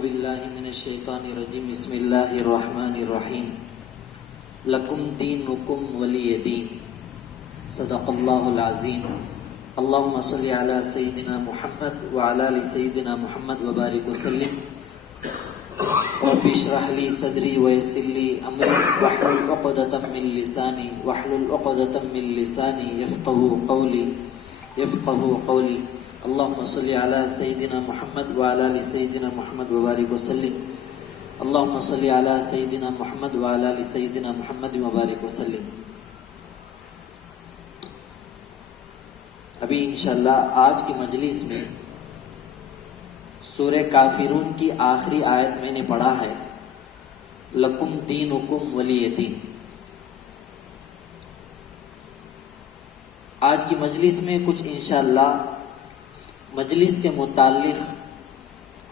باللہ من الشیطان الرجیم بسم اللہ الرحمن الرحیم لکم دینکم ولی دین صدق اللہ العظیم اللہم صلی علی سیدنا محمد وعلی آل سیدنا محمد وبارک وسلم رب اشرح لی صدری ویسر لی امری واحلل عقدۃ من لسانی یفقهوا قولی اللهم صل على سيدنا محمد وعلى آل سيدنا محمد وبارك وسلم اللهم صل على سيدنا محمد وعلى آل سيدنا محمد وبارك وسلم. ابھی انشاءاللہ آج کی مجلس میں سورہ کافرون کی آخری آیت میں نے پڑھا ہے لکم دینکم ولی دین. آج کی مجلس میں کچھ انشاءاللہ مجلس کے متعلق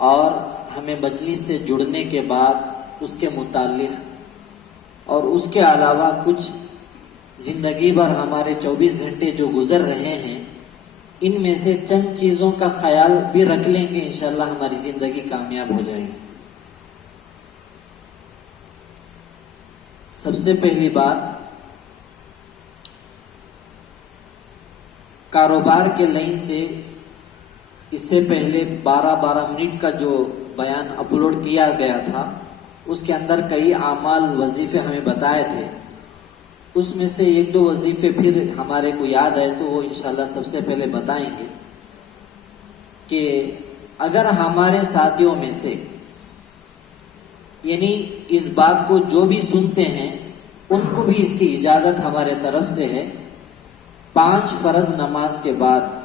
اور ہمیں مجلس سے جڑنے کے بعد اس کے متعلق اور اس کے علاوہ کچھ زندگی بھر ہمارے 24 گھنٹے جو گزر رہے ہیں ان میں سے چند چیزوں کا خیال بھی رکھ لیں گے، انشاءاللہ ہماری زندگی کامیاب ہو جائے گی. سب سے پہلی بات، کاروبار کے لائن سے اس سے پہلے 12 منٹ کا جو بیان اپلوڈ کیا گیا تھا اس کے اندر کئی اعمال وظیفے ہمیں بتائے تھے. اس میں سے ایک دو وظیفے پھر ہمارے کو یاد آئے تو وہ انشاءاللہ سب سے پہلے بتائیں گے کہ اگر ہمارے ساتھیوں میں سے یعنی اس بات کو جو بھی سنتے ہیں ان کو بھی اس کی اجازت ہمارے طرف سے ہے، 5 فرض نماز کے بعد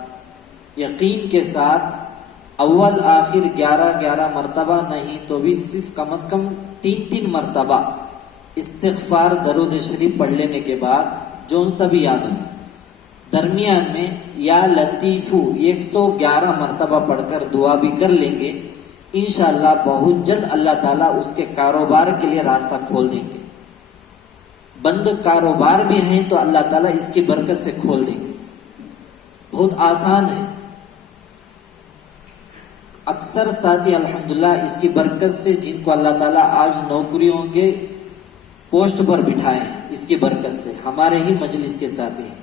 یقین کے ساتھ اول آخر 11 مرتبہ نہیں تو بھی صرف کم از کم 3 مرتبہ استغفار درود شریف پڑھ لینے کے بعد جو سا بھی یاد ہے درمیان میں یا لطیفو 111 مرتبہ پڑھ کر دعا بھی کر لیں گے، انشاءاللہ بہت جلد اللہ تعالیٰ اس کے کاروبار کے لیے راستہ کھول دیں گے. بند کاروبار بھی ہیں تو اللہ تعالیٰ اس کی برکت سے کھول دیں گے. بہت آسان ہے. اکثر ساتھی الحمدللہ اس کی برکت سے جن کو اللہ تعالیٰ آج نوکریوں کے پوسٹ پر بٹھائے ہیں اس کی برکت سے، ہمارے ہی مجلس کے ساتھی ہیں.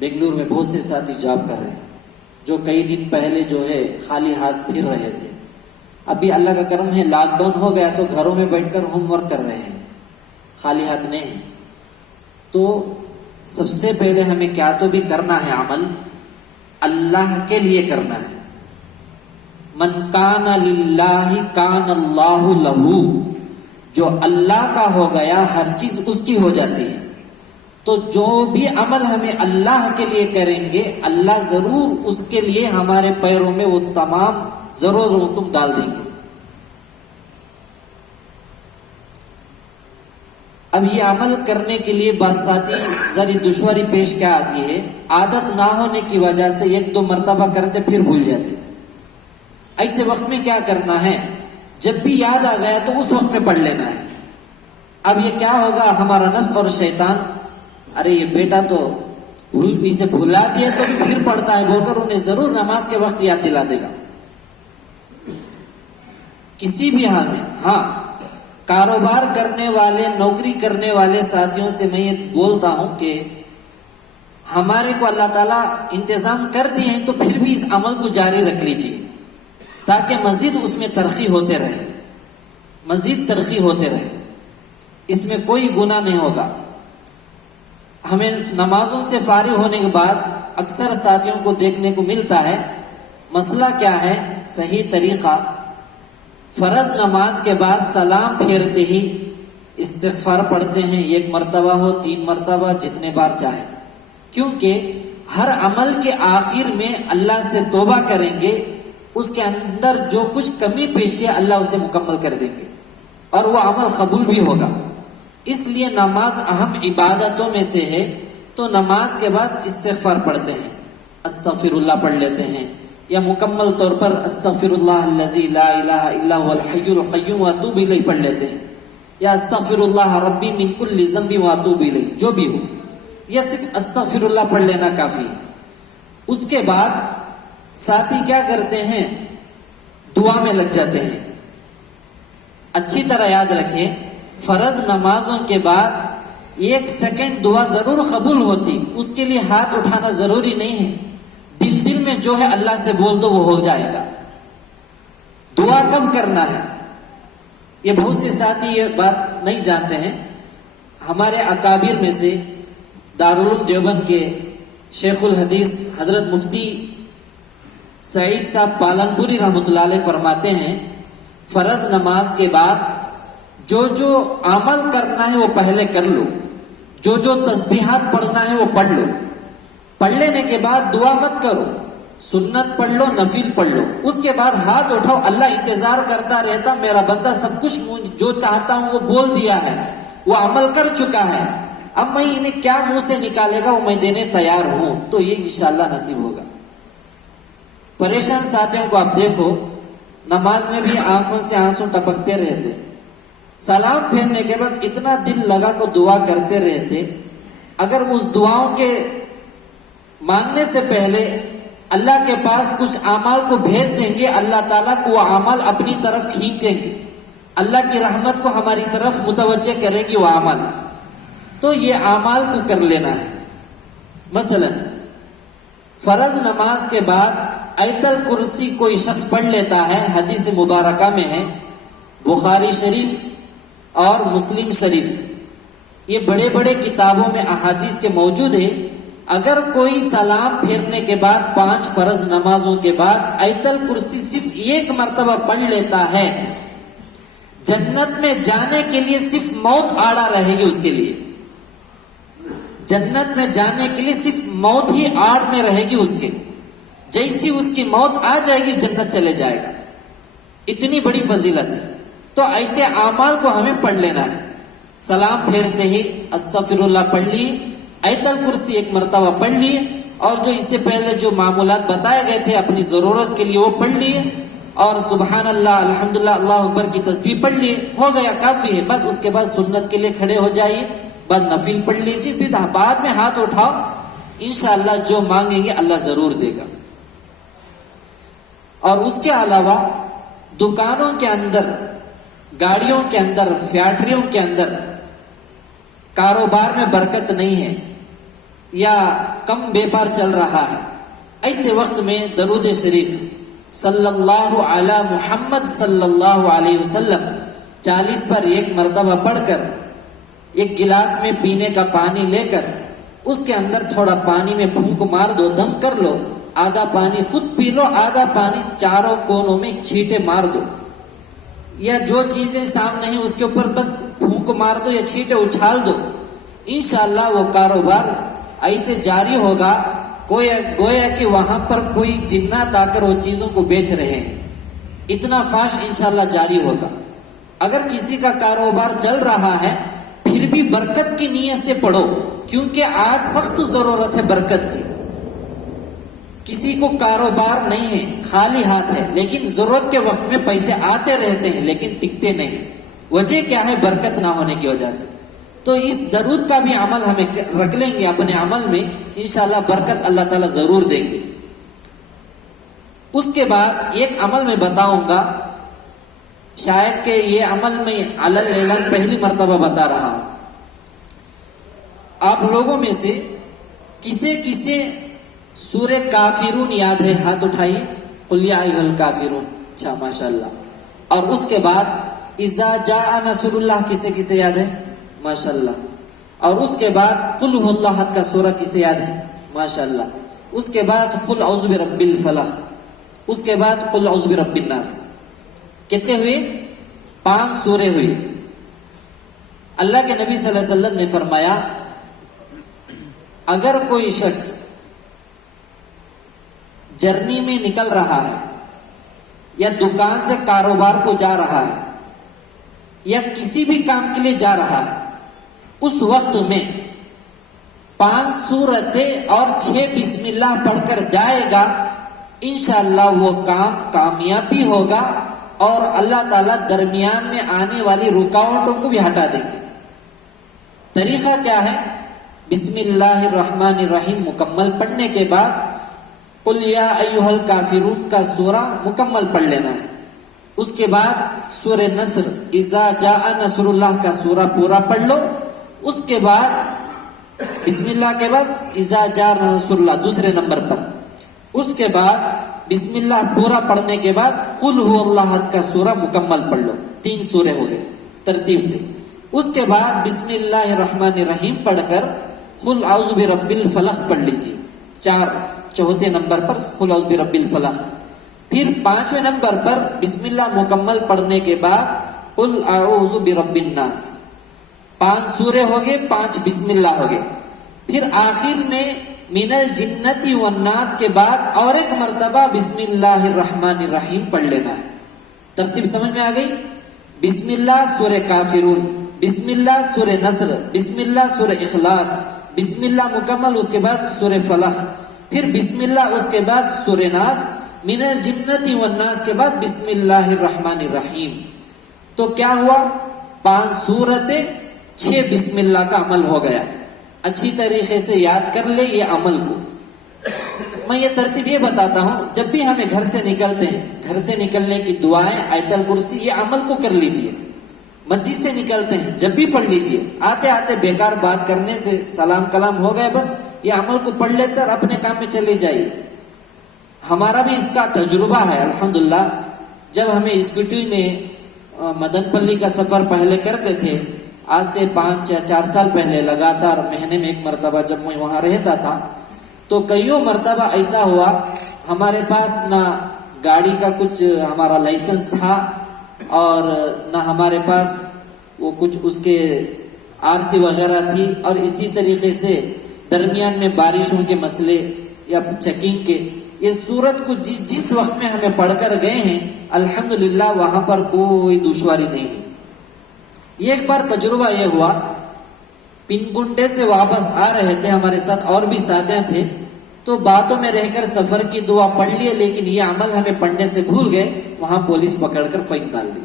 بنگلور میں بہت سے ساتھی جاب کر رہے ہیں جو کئی دن پہلے جو ہے خالی ہاتھ پھر رہے تھے. ابھی اللہ کا کرم ہے لاک ڈاؤن ہو گیا تو گھروں میں بیٹھ کر ہوم ورک کر رہے ہیں، خالی ہاتھ نہیں. تو سب سے پہلے ہمیں کیا تو بھی کرنا ہے، عمل اللہ کے لیے کرنا ہے. من کان للہ کان اللہ لہو، جو اللہ کا ہو گیا ہر چیز اس کی ہو جاتی ہے. تو جو بھی عمل ہمیں اللہ کے لیے کریں گے اللہ ضرور اس کے لیے ہمارے پیروں میں وہ تمام ضرور تم ڈال دیں گے. اب یہ عمل کرنے کے لیے بعض ساتھی ذرا دشواری پیش کیا آتی ہے، عادت نہ ہونے کی وجہ سے 1-2 مرتبہ کرتے پھر بھول جاتے. ایسے وقت میں کیا کرنا ہے، جب بھی یاد آ گیا تو اس وقت میں پڑھ لینا ہے. اب یہ کیا ہوگا، ہمارا نفس اور شیطان ارے یہ بیٹا تو اسے بھلا دیا تو پھر پڑھتا ہے بول کر انہیں ضرور نماز کے وقت یاد دلا دے گا کسی بھی حال میں. ہاں، کاروبار کرنے والے نوکری کرنے والے ساتھیوں سے میں یہ بولتا ہوں کہ ہمارے کو اللہ تعالیٰ انتظام کر دیے ہیں تو پھر بھی اس عمل کو جاری رکھ لیجیے تاکہ مزید اس میں ترقی ہوتے رہے، مزید ترقی ہوتے رہے. اس میں کوئی گناہ نہیں ہوگا. ہمیں نمازوں سے فارغ ہونے کے بعد اکثر ساتھیوں کو دیکھنے کو ملتا ہے، مسئلہ کیا ہے، صحیح طریقہ فرض نماز کے بعد سلام پھیرتے ہی استغفار پڑھتے ہیں، 1 مرتبہ ہو 3 مرتبہ جتنے بار چاہے، کیونکہ ہر عمل کے آخر میں اللہ سے توبہ کریں گے، اس کے اندر جو کچھ کمی پیشی ہے اللہ اسے مکمل کر دیں گے اور وہ عمل قبول بھی ہوگا. اس لیے نماز اہم عبادتوں میں سے ہے. تو نماز کے بعد استغفار پڑھتے ہیں، استغفر اللہ پڑھ لیتے ہیں، یا مکمل طور پر استغفر اللہ الذی لا الہ الا هو الحی القیوم واتوب الیہ پڑھ لیتے ہیں، یا استغفر اللہ ربی من کل ذنب واتوب الیہ، جو بھی ہو، یا صرف استغفر اللہ پڑھ لینا کافی. اس کے بعد ساتھی کیا کرتے ہیں، دعا میں لگ جاتے ہیں. اچھی طرح یاد رکھیں، فرض نمازوں کے بعد 1 سیکنڈ دعا ضرور قبول ہوتی، اس کے لیے ہاتھ اٹھانا ضروری نہیں ہے، دل میں جو ہے اللہ سے بول دو وہ ہو جائے گا۔ دعا کب کرنا ہے یہ بہت سے ساتھی یہ بات نہیں جانتے ہیں۔ ہمارے اکابر میں سے دارالعلوم دیوبند کے شیخ الحدیث حضرت مفتی سعید صاحب پالنپوری رحمۃ اللہ علیہ فرماتے ہیں، فرض نماز کے بعد جو عمل کرنا ہے وہ پہلے کر لو، جو تسبیحات پڑھنا ہے وہ پڑھ لو، پڑھ لینے کے بعد دعا مت کرو، سنت پڑھ لو، نفل پڑھ لو، اس کے بعد ہاتھ اٹھاؤ، اللہ انتظار کرتا رہتا، میرا بندہ سب کچھ جو چاہتا ہوں وہ بول دیا ہے، وہ عمل کر چکا ہے، اب میں انہیں کیا منہ سے نکالے گا وہ میں دینے تیار ہوں، تو یہ انشاءاللہ نصیب ہوگا۔ پریشان ساتھیوں کو آپ دیکھو، نماز میں بھی آنکھوں سے آنسو ٹپکتے رہتے، سلام پھیرنے کے بعد اتنا دل لگا کو دعا کرتے رہتے، اگر اس دعاؤں کے مانگنے سے پہلے اللہ کے پاس کچھ اعمال کو بھیج دیں گے، اللہ تعالیٰ کو وہ اعمال اپنی طرف کھینچیں گے، اللہ کی رحمت کو ہماری طرف متوجہ کرے گی وہ اعمال، تو یہ اعمال کو کر لینا ہے۔ مثلا فرض نماز کے بعد آیت الکرسی کوئی شخص پڑھ لیتا ہے، حدیث مبارکہ میں ہے، بخاری شریف اور مسلم شریف، یہ بڑے بڑے کتابوں میں احادیث کے موجود ہے، اگر کوئی سلام پھیرنے کے بعد 5 فرض نمازوں کے بعد آیت الکرسی صرف 1 مرتبہ پڑھ لیتا ہے، جنت میں جانے کے لیے صرف موت آڑا رہے گی، اس کے لیے جنت میں جانے کے لیے صرف موت ہی آڑ میں رہے گی، اس کے جیسی اس کی موت آ جائے گی جنت چلے جائے گا، اتنی بڑی فضیلت ہے۔ تو ایسے اعمال کو ہمیں پڑھ لینا ہے، سلام پھیرتے ہی استغفر اللہ پڑھ لیے، آیت الکرسی 1 مرتبہ پڑھ لیے، اور جو اس سے پہلے جو معمولات بتائے گئے تھے اپنی ضرورت کے لیے وہ پڑھ لیے، اور سبحان اللہ الحمدللہ اللہ اکبر کی تسبیح پڑھ لیے، ہو گیا کافی ہے۔ بس اس کے بعد سنت کے لیے کھڑے ہو جائیے، بعد نفل پڑھ لیجیے، پھر بعد میں ہاتھ اٹھاؤ، انشاءاللہ جو مانگیں گے اللہ ضرور دے گا۔ اور اس کے علاوہ دکانوں کے اندر، گاڑیوں کے اندر، فیکٹریوں کے اندر کاروبار میں برکت نہیں ہے یا کم بیپار چل رہا ہے، ایسے وقت میں درود شریف صلی اللہ علی محمد صلی اللہ علیہ وسلم 40 پر 1 مرتبہ پڑھ کر 1 گلاس میں پینے کا پانی لے کر اس کے اندر تھوڑا پانی میں پھونک مار دو، دم کر لو، آدھا پانی خود پی لو، آدھا پانی چاروں کونوں میں چھینٹے مار دو، یا جو چیزیں سامنے ہیں اس کے اوپر بس پھونک مار دو یا چھینٹے اچھال دو، انشاءاللہ وہ کاروبار ایسے جاری ہوگا گویا کہ وہاں پر کوئی جنات آ کر وہ چیزوں کو بیچ رہے ہیں، اتنا فاش انشاءاللہ جاری ہوگا۔ اگر کسی کا کاروبار چل رہا ہے پھر بھی برکت کی نیت سے پڑھو، کیونکہ آج سخت ضرورت ہے برکت کی۔ کسی کو کاروبار نہیں ہے، خالی ہاتھ ہے، لیکن ضرورت کے وقت میں پیسے آتے رہتے ہیں لیکن ٹکتے نہیں، وجہ کیا ہے؟ برکت نہ ہونے کی وجہ سے۔ تو اس درود کا بھی عمل ہمیں رکھ لیں گے اپنے عمل میں، انشاءاللہ برکت اللہ تعالیٰ ضرور دیں گے۔ اس کے بعد ایک عمل میں بتاؤں گا، شاید کہ یہ عمل میں علل پہلی مرتبہ بتا رہا ہوں، آپ لوگوں میں سے کسے سورہ کافرون یاد ہے؟ ہاتھ اٹھائیے، قل یا ایھا الکافرون، اچھا ماشاءاللہ۔ اور اس کے بعد اذا جاء نصر اللہ کسے یاد ہے؟ ماشاءاللہ۔ اور اس کے بعد قل ھو اللہ احد کا سورہ کسے یاد ہے؟ ماشاءاللہ۔ اس کے بعد قل اعوذ برب الفلق، اس کے بعد قل اعوذ برب الناس۔ کتنے ہوئے؟ 5 سورے ہوئی۔ اللہ کے نبی صلی اللہ علیہ وسلم نے فرمایا اگر کوئی شخص جرنی میں نکل رہا ہے یا دکان سے کاروبار کو جا رہا ہے یا کسی بھی کام کے لیے جا رہا ہے، اس وقت میں 5 سورتیں اور 6 بسم اللہ پڑھ کر جائے گا، انشاءاللہ وہ کام کامیابی ہوگا اور اللہ تعالیٰ درمیان میں آنے والی رکاوٹوں کو بھی ہٹا دیں گے۔ طریقہ کیا ہے؟ بسم اللہ الرحمن الرحیم مکمل پڑھنے کے بعد قل یا ایھا الکافرون کا سورہ مکمل پڑھ لینا ہے۔ اس کے بعد سورہ نصر اذا جاء نصر اللہ کا سورہ پورا پڑھ لو. اس کے بعد بسم اللہ کے بعد اذا جاء نصر اللہ دوسرے نمبر پر. اس کے بعد بسم اللہ پورا پڑھنے کے بعد قل هو اللہ احد کا سورہ مکمل پڑھ لو. 3 سورے ہو گئے ترتیب سے. اس کے بعد بسم اللہ الرحمن الرحیم پڑھ کر قل اعوذ برب الفلق پڑھ لیجیے. چوتھے نمبر پر قل اعوذ برب الفلق. پھر 5ویں نمبر پر بسم اللہ مکمل پڑھنے کے بعد قل اعوذ برب الناس. 5 سورے ہو گئے, 5 بسم اللہ ہو گئے. پھر آخر میں من الجنتی والناس کے بعد اور ایک مرتبہ بسم اللہ الرحمن الرحیم پڑھ لینا ہے. ترتیب سمجھ میں آ گئی؟ بسم اللہ سورہ کافرون, بسم اللہ سورہ نصر, بسم اللہ سورہ اخلاص, بسم اللہ مکمل, اس کے بعد سورہ فلق, پھر بسم اللہ اس کے بعد سورہ ناس, من الجنتی والناس کے بعد بسم اللہ الرحمن الرحیم. تو کیا ہوا؟ 5 سورتیں 6 بسم اللہ کا عمل ہو گیا. اچھی طریقے سے یاد کر لے یہ عمل کو. میں یہ ترتیب یہ بتاتا ہوں, جب بھی ہمیں گھر سے نکلتے ہیں, گھر سے نکلنے کی دعائیں, آیت الکرسی, یہ عمل کو کر لیجئے. مسجد سے نکلتے ہیں جب بھی پڑھ لیجئے. آتے آتے بیکار بات کرنے سے سلام کلام ہو گئے, بس یہ عمل کو پڑھ لیتے اور اپنے کام میں چلے جائیے. ہمارا بھی اس کا تجربہ ہے الحمدللہ. جب ہمیں اسکوٹی میں مدن پلی کا سفر پہلے کرتے تھے, آج سے 5 یا 4 سال پہلے, لگاتار مہینے میں 1 مرتبہ جب میں وہاں رہتا تھا, تو کئیوں مرتبہ ایسا ہوا ہمارے پاس نہ گاڑی کا کچھ ہمارا لائسنس تھا اور نہ ہمارے پاس وہ کچھ اس کے RC وغیرہ تھی, اور اسی طریقے سے درمیان میں بارشوں کے مسئلے یا چیکنگ کے, یہ صورت کو جس وقت میں ہمیں پڑھ کر گئے ہیں الحمدللہ وہاں پر کوئی دشواری نہیں ہے. ایک بار تجربہ یہ ہوا, پنگنڈے سے واپس آ رہے تھے, ہمارے ساتھ اور بھی ساتھی تھے, تو باتوں میں رہ کر سفر کی دعا پڑھ لیے, لیکن یہ عمل ہمیں پڑھنے سے بھول گئے. وہاں پولیس پکڑ کر فائن ڈال دی.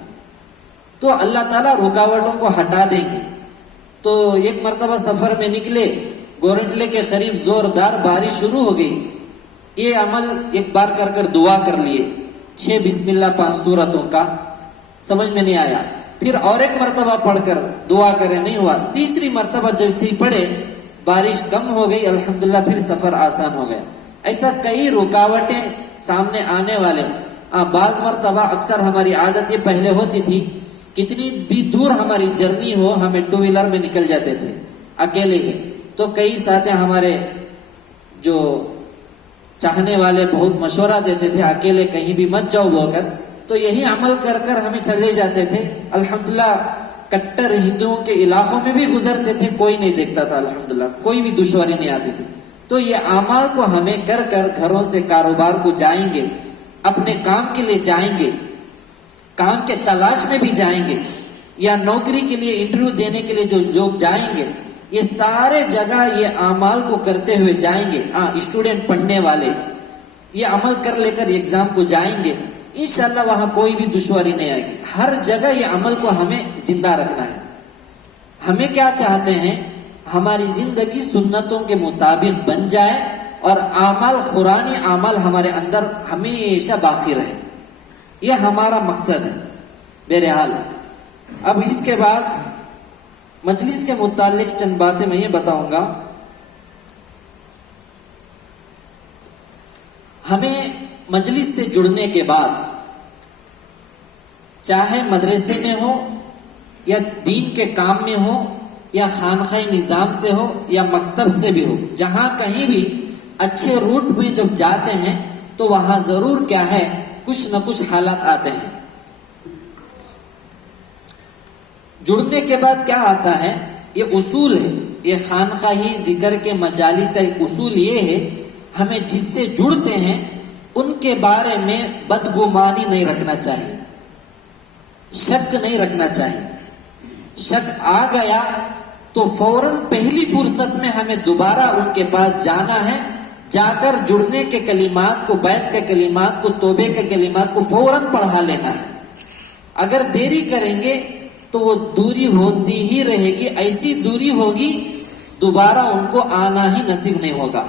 تو اللہ تعالیٰ رکاوٹوں کو ہٹا دیں گے. تو ایک مرتبہ سفر میں نکلے, گورنٹلے کے قریب زوردار بارش شروع ہو گئی. یہ عمل ایک بار کر دعا کر لیے, 6 بسم اللہ 5 سورتوں کا, سمجھ میں نہیں آیا. پھر اور ایک مرتبہ پڑھ کر دعا کرے, نہیں ہوا. تیسری مرتبہ جب سے پڑھے, بارش کم ہو گئی الحمدللہ, پھر سفر آسان ہو گیا. ایسا کئی رکاوٹیں سامنے آنے والے. بعض مرتبہ اکثر ہماری عادت یہ پہلے ہوتی تھی, کتنی بھی دور ہماری جرنی ہو ہمیں 2 ویلر میں نکل جاتے تھے اکیلے ہی. تو کئی ساتھی ہمارے جو چاہنے والے بہت مشورہ دیتے تھے, اکیلے کہیں بھی مت جاؤ بول کر. تو یہی عمل کر ہمیں چلے جاتے تھے. الحمدللہ کٹر ہندوؤں کے علاقوں میں بھی گزرتے تھے, کوئی نہیں دیکھتا تھا الحمدللہ, کوئی بھی دشواری نہیں آتی تھی. تو یہ اعمال کو ہمیں کر گھروں سے کاروبار کو جائیں گے, اپنے کام کے لیے جائیں گے, کام کے تلاش میں بھی جائیں گے, یا نوکری کے لیے انٹرویو دینے کے لیے جو لوگ جائیں گے, یہ سارے جگہ یہ اعمال کو کرتے ہوئے جائیں گے. اسٹوڈنٹ پڑھنے والے یہ عمل کر لے کر ایگزام کو جائیں گے, انشاءاللہ وہاں کوئی بھی دشواری نہیں آئے گی. ہر جگہ یہ عمل کو ہمیں زندہ رکھنا ہے. ہمیں کیا چاہتے ہیں, ہماری زندگی سنتوں کے مطابق بن جائے اور اعمال قرآنی اعمال ہمارے اندر ہمیشہ باقی رہے. یہ ہمارا مقصد ہے. بہرحال اب اس کے بعد مجلس کے متعلق چند باتیں میں یہ بتاؤں گا. ہمیں مجلس سے جڑنے کے بعد, چاہے مدرسے میں ہو یا دین کے کام میں ہو یا خانقاہ نظام سے ہو یا مکتب سے بھی ہو, جہاں کہیں بھی اچھے روٹ میں جب جاتے ہیں تو وہاں ضرور کیا ہے, کچھ نہ کچھ حالات آتے ہیں. جڑنے کے بعد کیا آتا ہے, یہ اصول ہے. یہ خانقاہی ذکر کے مجالس کا ایک اصول یہ ہے, ہمیں جس سے جڑتے ہیں ان کے بارے میں بدگمانی نہیں رکھنا چاہیے, شک نہیں رکھنا چاہیے. شک آ گیا تو فوراً پہلی فرصت میں ہمیں دوبارہ ان کے پاس جانا ہے, جا کر جڑنے کے کلمات کو, بیعت کے کلمات کو, توبے کے کلمات کو فوراً پڑھا لینا ہے. اگر دیری کریں گے تو وہ دوری ہوتی ہی رہے گی, ایسی دوری ہوگی دوبارہ ان کو آنا ہی نصیب نہیں ہوگا.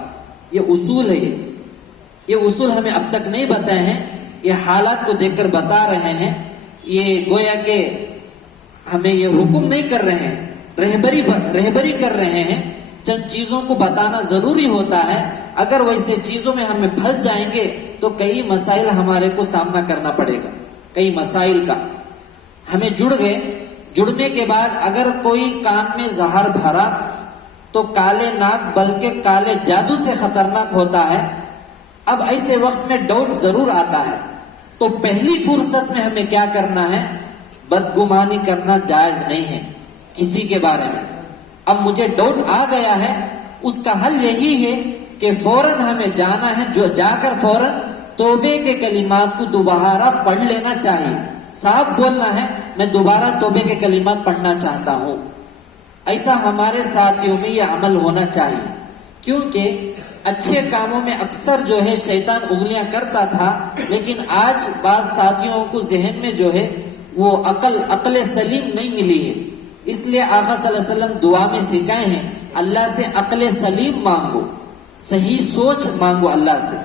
یہ اصول ہے. یہ اصول ہمیں اب تک نہیں بتائے ہیں, یہ حالات کو دیکھ کر بتا رہے ہیں. یہ گویا کہ ہمیں یہ حکم نہیں کر رہے ہیں، رہبری کر رہے ہیں، چند چیزوں کو بتانا ضروری ہوتا ہے. اگر ویسے چیزوں میں ہمیں پھنس جائیں گے تو کئی مسائل ہمارے کو سامنا کرنا پڑے گا. کئی مسائل کا ہمیں جڑنے کے بعد اگر کوئی کان میں زہر بھرا تو کالے ناک بلکہ کالے جادو سے خطرناک ہوتا ہے. اب ایسے وقت میں ڈاؤٹ ضرور آتا ہے، تو پہلی فرصت میں ہمیں کیا کرنا ہے؟ بدگمانی کرنا جائز نہیں ہے کسی کے بارے میں. اب مجھے ڈاؤٹ آ گیا ہے، اس کا حل یہی ہے کہ فوراً ہمیں جانا ہے، جو جا کر فوراً توبے کے کلمات کو دوبارہ پڑھ لینا چاہیے. صاف بولنا ہے، میں دوبارہ توبے کے کلمات پڑھنا چاہتا ہوں. ایسا ہمارے ساتھیوں میں یہ عمل ہونا چاہیے، کیونکہ اچھے کاموں میں اکثر جو ہے شیطان انگلیاں کرتا تھا، لیکن آج بعض ساتھیوں کو ذہن میں جو ہے وہ عقل سلیم نہیں ملی ہے. اس لیے آقا صلی اللہ علیہ وسلم دعا میں سکھائے ہیں، اللہ سے عقل سلیم مانگو، صحیح سوچ مانگو، اللہ سے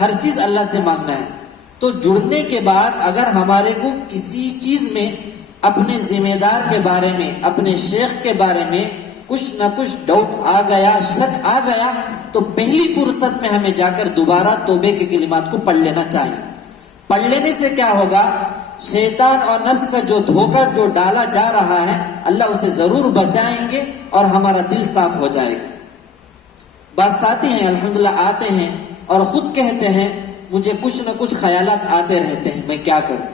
ہر چیز اللہ سے مانگنا ہے. تو جڑنے کے بعد اگر ہمارے کو کسی چیز میں اپنے ذمہ دار کے بارے میں، اپنے شیخ کے بارے میں کچھ نہ کچھ ڈاؤٹ آ گیا، شک آ گیا، تو پہلی فرصت میں ہمیں جا کر دوبارہ توبے کے کلمات کو پڑھ لینا چاہیے. پڑھ لینے سے کیا ہوگا؟ شیطان اور نفس کا جو دھوکہ جو ڈالا جا رہا ہے، اللہ اسے ضرور بچائیں گے اور ہمارا دل صاف ہو جائے گا. بعض ساتھی ہیں الحمدللہ آتے ہیں اور خود کہتے ہیں مجھے کچھ نہ کچھ خیالات آتے رہتے ہیں، میں کیا کروں؟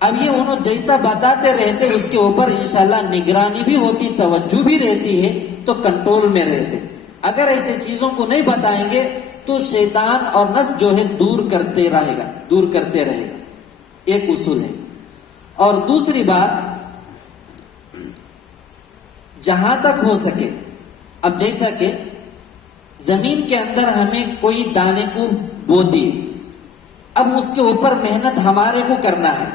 اب یہ انہوں جیسا بتاتے رہتے اس کے اوپر انشاءاللہ نگرانی بھی ہوتی، توجہ بھی رہتی ہے، تو کنٹرول میں رہتے. اگر ایسے چیزوں کو نہیں بتائیں گے تو شیطان اور نفس جو ہے دور کرتے رہے گا. ایک اصول ہے. اور دوسری بات، جہاں تک ہو سکے، اب جیسا کہ زمین کے اندر ہمیں کوئی دانے کو بو دی، اب اس کے اوپر محنت ہمارے کو کرنا ہے،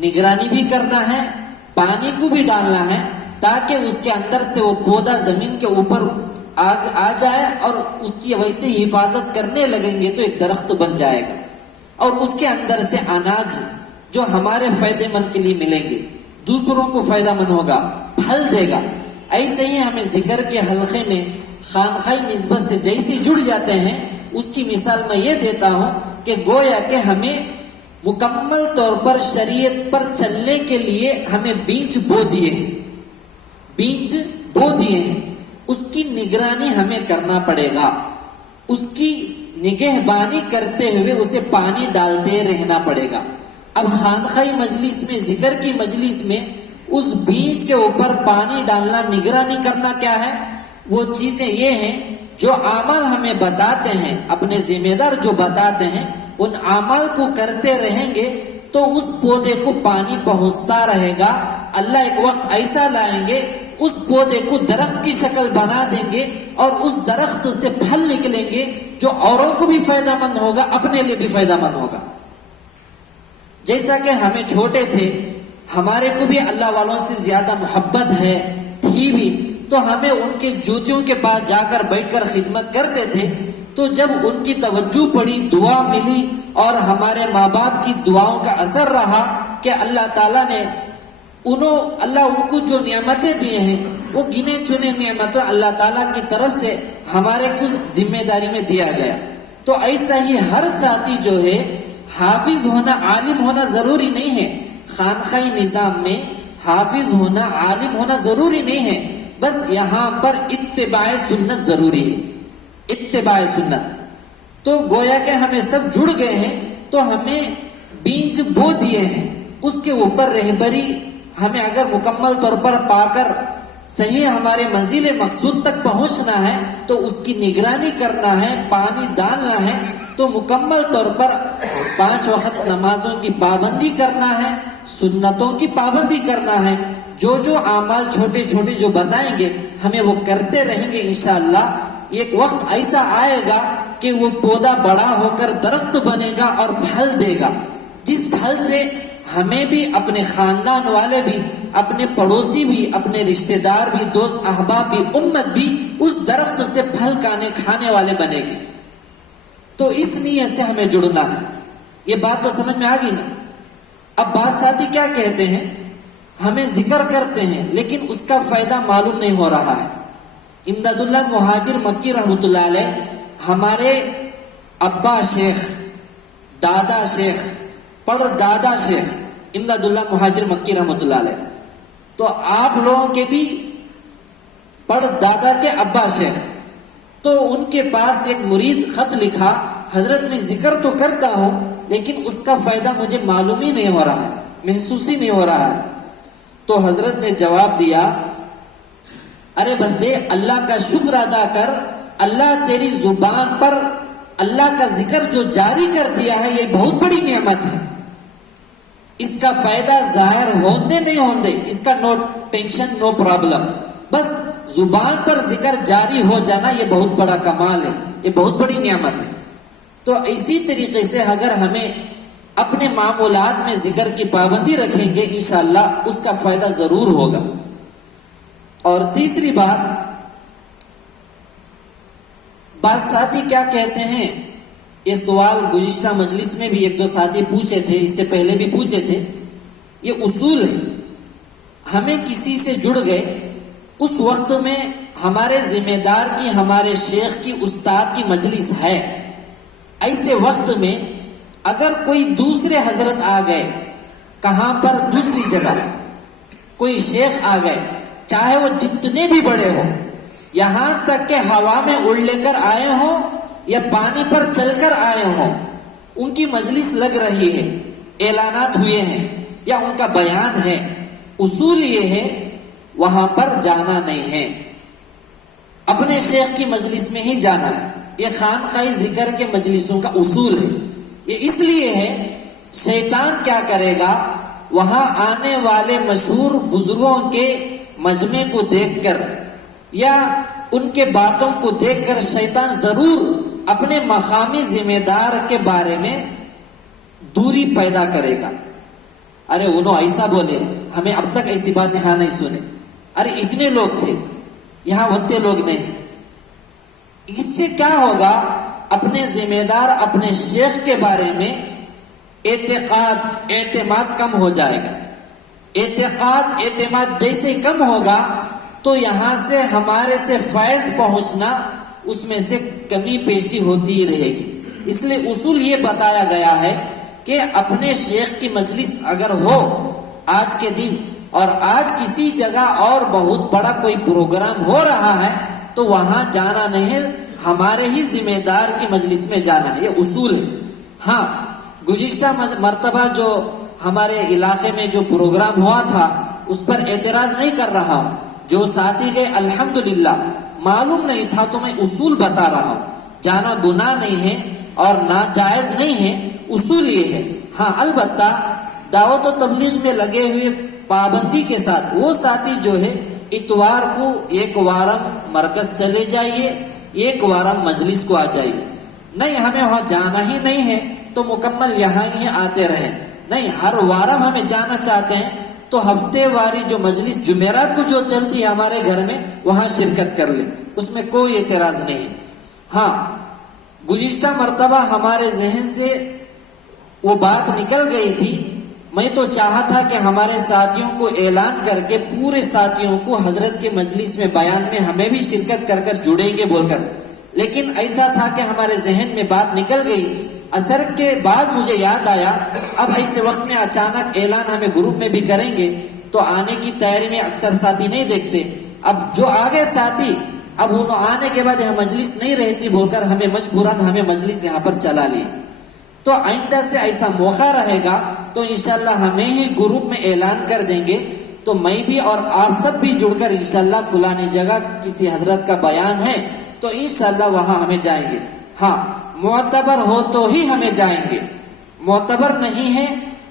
نگرانی بھی کرنا ہے، پانی کو بھی ڈالنا ہے، تاکہ اس کے اندر سے وہ پودا زمین کے اوپر آ جائے اور اس کی ویسے حفاظت کرنے لگیں گے تو ایک درخت بن جائے گا، اور اس کے اندر سے اناج جو ہمارے فائدے مند کے لیے ملیں گے، دوسروں کو فائدہ مند ہوگا، پھل دے گا. ایسے ہی ہمیں ذکر کے حلقے میں خانقاہی نسبت سے جیسے جڑ جاتے ہیں، اس کی مثال میں یہ دیتا ہوں کہ گویا کہ ہمیں مکمل طور پر شریعت پر چلنے کے لیے ہمیں بیج بو دیے ہیں، اس کی نگرانی ہمیں کرنا پڑے گا، اس کی نگہبانی کرتے ہوئے اسے پانی ڈالتے رہنا پڑے گا. اب خانقاہی مجلس میں، ذکر کی مجلس میں اس بیج کے اوپر پانی ڈالنا، نگرانی کرنا کیا ہے؟ وہ چیزیں یہ ہیں جو اعمال ہمیں بتاتے ہیں، اپنے ذمہ دار جو بتاتے ہیں، ان اعمال کو کرتے رہیں گے تو اس پودے کو پانی پہنچتا رہے گا. اللہ ایک وقت ایسا لائیں گے، اس پودے کو درخت کی شکل بنا دیں گے اور اس درخت سے پھل نکلیں گے جو اوروں کو بھی فائدہ مند ہوگا، اپنے لیے بھی فائدہ مند ہوگا. جیسا کہ ہمیں چھوٹے تھے، ہمارے کو بھی اللہ والوں سے زیادہ محبت ہے تھی بھی، تو ہمیں ان کے جوتیوں کے پاس جا کر بیٹھ کر خدمت کرتے تھے. تو جب ان کی توجہ پڑی، دعا ملی اور ہمارے ماں باپ کی دعاؤں کا اثر رہا کہ اللہ تعالیٰ نے اللہ ان کو جو نعمتیں دیے ہیں وہ گنے چنے نعمتیں اللہ تعالیٰ کی طرف سے ہمارے کو ذمہ داری میں دیا گیا. تو ایسا ہی ہر ساتھی جو ہے حافظ ہونا، عالم ہونا ضروری نہیں ہے. خانقاہی نظام میں حافظ ہونا، عالم ہونا ضروری نہیں ہے، بس یہاں پر اتباع سنت ضروری ہے. اتباع سنت. تو گویا کہ ہمیں سب جڑ گئے ہیں، تو ہمیں بیج بو دیے ہیں، اس کے اوپر رہبری ہمیں اگر مکمل طور پر پا کر صحیح ہمارے منزل مقصود تک پہنچنا ہے تو اس کی نگرانی کرنا ہے، پانی ڈالنا ہے، تو مکمل طور پر 5 وقت نمازوں کی پابندی کرنا ہے، سنتوں کی پابندی کرنا ہے. جو اعمال چھوٹے چھوٹے جو بتائیں گے ہمیں وہ کرتے رہیں گے. انشاءاللہ ایک وقت ایسا آئے گا کہ وہ پودا بڑا ہو کر درخت بنے گا اور پھل دے گا، جس پھل سے ہمیں بھی، اپنے خاندان والے بھی، اپنے پڑوسی بھی، اپنے رشتہ دار بھی، دوست احباب بھی، امت بھی اس درخت سے پھل کھانے والے بنے گی. تو اس نیت سے ہمیں جڑنا ہے. یہ بات تو سمجھ میں آ گئی نا؟ اب بعض ساتھی کیا کہتے ہیں، ہمیں ذکر کرتے ہیں لیکن اس کا فائدہ معلوم نہیں ہو رہا ہے. امداد اللہ مہاجر مکی رحمۃ اللہ علیہ ہمارے ابا شیخ، دادا شیخ، پڑ دادا شیخ امداد اللہ مہاجر مکی رحمۃ اللہ علیہ، تو آپ لوگوں کے بھی پڑ دادا کے ابا شیخ. تو ان کے پاس ایک مرید خط لکھا، حضرت میں ذکر تو کرتا ہوں لیکن اس کا فائدہ مجھے معلوم ہی نہیں ہو رہا ہے، محسوس ہی نہیں ہو رہا ہے. تو حضرت نے جواب دیا، ارے بندے اللہ کا شکر ادا کر، اللہ تیری زبان پر اللہ کا ذکر جو جاری کر دیا ہے یہ بہت بڑی نعمت ہے. اس کا فائدہ ظاہر ہوندے نہیں ہوندے اس کا نو ٹینشن نو پرابلم، بس زبان پر ذکر جاری ہو جانا یہ بہت بڑا کمال ہے، یہ بہت بڑی نعمت ہے. تو اسی طریقے سے اگر ہمیں اپنے معمولات میں ذکر کی پابندی رکھیں گے انشاءاللہ اس کا فائدہ ضرور ہوگا. اور تیسری بات، بعض ساتھی کیا کہتے ہیں، یہ سوال گزشتہ مجلس میں بھی ایک دو ساتھی پوچھے تھے، اس سے پہلے بھی پوچھے تھے. یہ اصول ہے، ہمیں کسی سے جڑ گئے، اس وقت میں ہمارے ذمہ دار کی، ہمارے شیخ کی، استاد کی مجلس ہے. ایسے وقت میں اگر کوئی دوسرے حضرت آ گئے، کہاں پر، دوسری جگہ کوئی شیخ آ گئے، چاہے وہ جتنے بھی بڑے ہو، یہاں تک کہ ہوا میں اڑ لے کر آئے ہوں یا پانی پر چل کر آئے ہوں، ان کی مجلس لگ رہی ہے، اعلانات ہوئے ہیں یا ان کا بیان ہے، اصول یہ ہے وہاں پر جانا نہیں ہے، اپنے شیخ کی مجلس میں ہی جانا ہے. یہ خانقاہی ذکر کے مجلسوں کا اصول ہے. یہ اس لیے ہے، شیطان کیا کرے گا، وہاں آنے والے مشہور بزرگوں کے مجمع کو دیکھ کر یا ان کے باتوں کو دیکھ کر شیطان ضرور اپنے مقامی ذمہ دار کے بارے میں دوری پیدا کرے گا. ارے انہوں ایسا بولے، ہمیں اب تک ایسی بات یہاں نہیں سنے، ارے اتنے لوگ تھے یہاں ہوتے لوگ نہیں. اس سے کیا ہوگا، اپنے ذمہ دار، اپنے شیخ کے بارے میں اعتماد کم ہو جائے گا. اعتماد جیسے کم ہوگا تو یہاں سے ہمارے سے فیض پہنچنا اس میں سے کمی پیشی ہوتی ہی رہے گی. اس لیے اصول یہ بتایا گیا ہے کہ اپنے شیخ کی مجلس اگر ہو آج کے دن، اور آج کسی جگہ اور بہت بڑا کوئی پروگرام ہو رہا ہے تو وہاں جانا نہیں ہے، ہمارے ہی ذمہ دار کی مجلس میں جانا ہے. یہ اصول ہے. ہاں، گزشتہ مرتبہ جو ہمارے علاقے میں جو پروگرام ہوا تھا اس پر اعتراض نہیں کر رہا ہوں. جو ساتھی گئے الحمدللہ، معلوم نہیں تھا تو میں اصول بتا رہا ہوں. جانا گناہ نہیں ہے اور ناجائز نہیں ہے، اصول یہ ہے. ہاں البتہ دعوت و تبلیغ میں لگے ہوئے پابندی کے ساتھ وہ ساتھی جو ہے اتوار کو ایک وارم مرکز چلے جائیے، ایک وارم مجلس کو آ جائیے. نہیں ہمیں وہاں جانا ہی نہیں ہے تو مکمل یہاں ہی آتے رہیں. نہیں، ہر وارم ہمیں جانا چاہتے ہیں تو ہفتے واری جو مجلس جمعرات کو جو چلتی ہے ہمارے گھر میں وہاں شرکت کر لیں، اس میں کوئی اعتراض نہیں. ہاں، گزشتہ مرتبہ ہمارے ذہن سے وہ بات نکل گئی تھی. میں تو چاہا تھا کہ ہمارے ساتھیوں کو اعلان کر کے پورے ساتھیوں کو حضرت کے مجلس میں بیان میں ہمیں بھی شرکت کر کر جڑیں گے بول کر، لیکن ایسا تھا کہ ہمارے ذہن میں بات نکل گئی. اثر کے بعد مجھے یاد آیا اب ایسے وقت میں اچانک اعلان ہمیں گروپ میں بھی کریں گے تو آنے کی تیاری میں اکثر ساتھی نہیں دیکھتے. اب جو آگے ساتھی اب انہوں آنے کے بعد یہاں مجلس نہیں رہتی بول کر ہمیں مجبوراً ہمیں مجلس یہاں پر چلا لی. تو آئندہ سے ایسا موقع رہے گا تو انشاءاللہ ہمیں ہی گروپ میں اعلان کر دیں گے تو میں بھی اور آپ سب بھی جڑ کر انشاءاللہ فلانی جگہ کسی حضرت کا بیان ہے تو انشاءاللہ وہاں ہمیں جائیں گے. ہاں، معتبر ہو تو ہی ہمیں جائیں گے، معتبر نہیں ہے،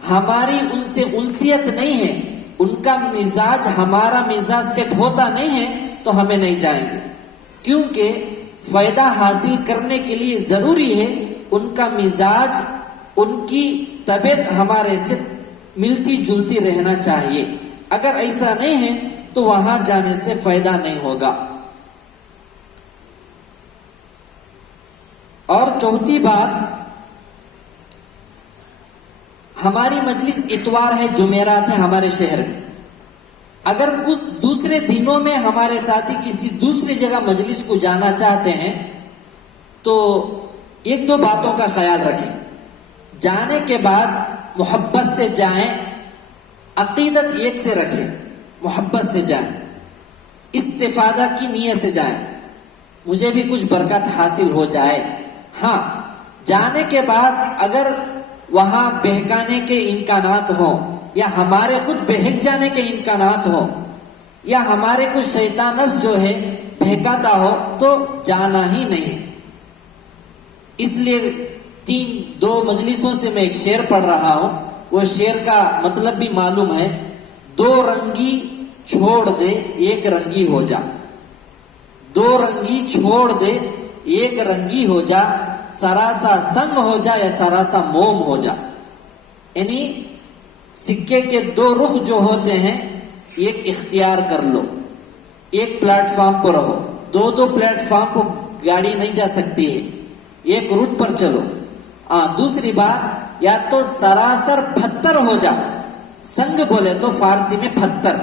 ہماری ان سے انسیت نہیں ہے، ان کا مزاج ہمارا مزاج سیٹ ہوتا نہیں ہے تو ہمیں نہیں جائیں گے. کیونکہ فائدہ حاصل کرنے کے لیے ضروری ہے ان کا مزاج، ان کی طبیعت ہمارے سے ملتی جلتی رہنا چاہیے. اگر ایسا نہیں ہے تو وہاں جانے سے فائدہ نہیں ہوگا. اور چوتھی بات، ہماری مجلس اتوار ہے، جمعرات ہے ہمارے شہر میں. اگر کچھ دوسرے دنوں میں ہمارے ساتھی کسی دوسری جگہ مجلس کو جانا چاہتے ہیں تو ایک دو باتوں کا خیال رکھیں. جانے کے بعد محبت سے جائیں، عقیدت ایک سے رکھیں، محبت سے جائیں، استفادہ کی نیت سے جائیں، مجھے بھی کچھ برکت حاصل ہو جائے. ہاں، جانے کے بعد اگر وہاں بہکانے کے امکانات ہوں یا ہمارے خود بہک جانے کے امکانات ہوں یا ہمارے کچھ شیطان نفس جو ہے بہکاتا ہو تو جانا ہی نہیں. اس لیے دو مجلسوں سے میں ایک شعر پڑھ رہا ہوں. وہ شعر کا مطلب بھی معلوم ہے. دو رنگی چھوڑ دے ایک رنگی ہو جا، دو رنگی چھوڑ دے ایک رنگی ہو جا، سراسا سنگ ہو جا یا سراسا موم ہو جا. یعنی سکے کے دو رخ جو ہوتے ہیں، ایک اختیار کر لو، ایک پلیٹ فارم پر رہو. دو پلیٹ فارم پر گاڑی نہیں جا سکتی ہے، ایک روٹ پر چلو. دوسری بات، یا تو سراسر پتھر ہو جا، سنگ بولے تو فارسی میں پتھر،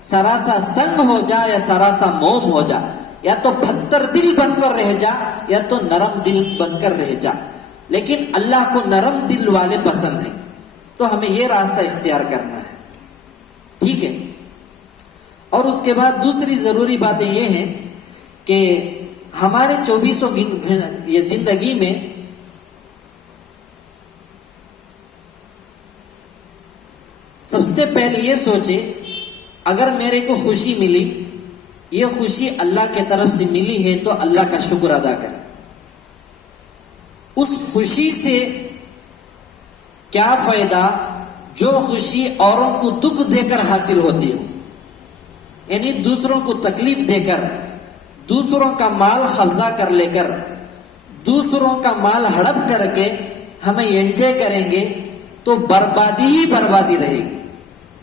سراسا سنگ ہو جا یا سراسا موم ہو جا. یا تو پتھر دل بن کر رہ جا یا تو نرم دل بن کر رہ جا. لیکن اللہ کو نرم دل والے پسند ہیں، تو ہمیں یہ راستہ اختیار کرنا ہے. ٹھیک ہے. اور اس کے بعد دوسری ضروری باتیں یہ ہیں کہ ہمارے 24 یہ زندگی میں سب سے پہلے یہ سوچے، اگر میرے کو خوشی ملی، یہ خوشی اللہ کے طرف سے ملی ہے تو اللہ کا شکر ادا کریں. اس خوشی سے کیا فائدہ جو خوشی اوروں کو دکھ دے کر حاصل ہوتی ہو. یعنی دوسروں کو تکلیف دے کر، دوسروں کا مال قبضہ کر لے کر، دوسروں کا مال ہڑپ کر کے ہمیں انجوائے کریں گے تو بربادی ہی بربادی رہے گی.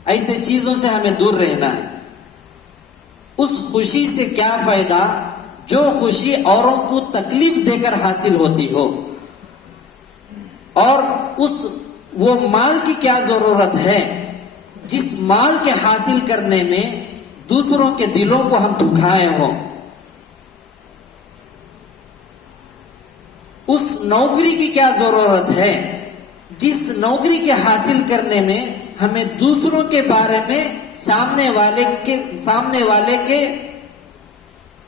ایسے چیزوں سے ہمیں دور رہنا ہے. اس خوشی سے کیا فائدہ جو خوشی اوروں کو تکلیف دے کر حاصل ہوتی ہو. اور وہ مال کی کیا ضرورت ہے جس مال کے حاصل کرنے میں دوسروں کے دلوں کو ہم دکھائے ہوں. اس نوکری کی کیا ضرورت ہے جس نوکری کے حاصل کرنے میں ہمیں دوسروں کے بارے میں سامنے والے کے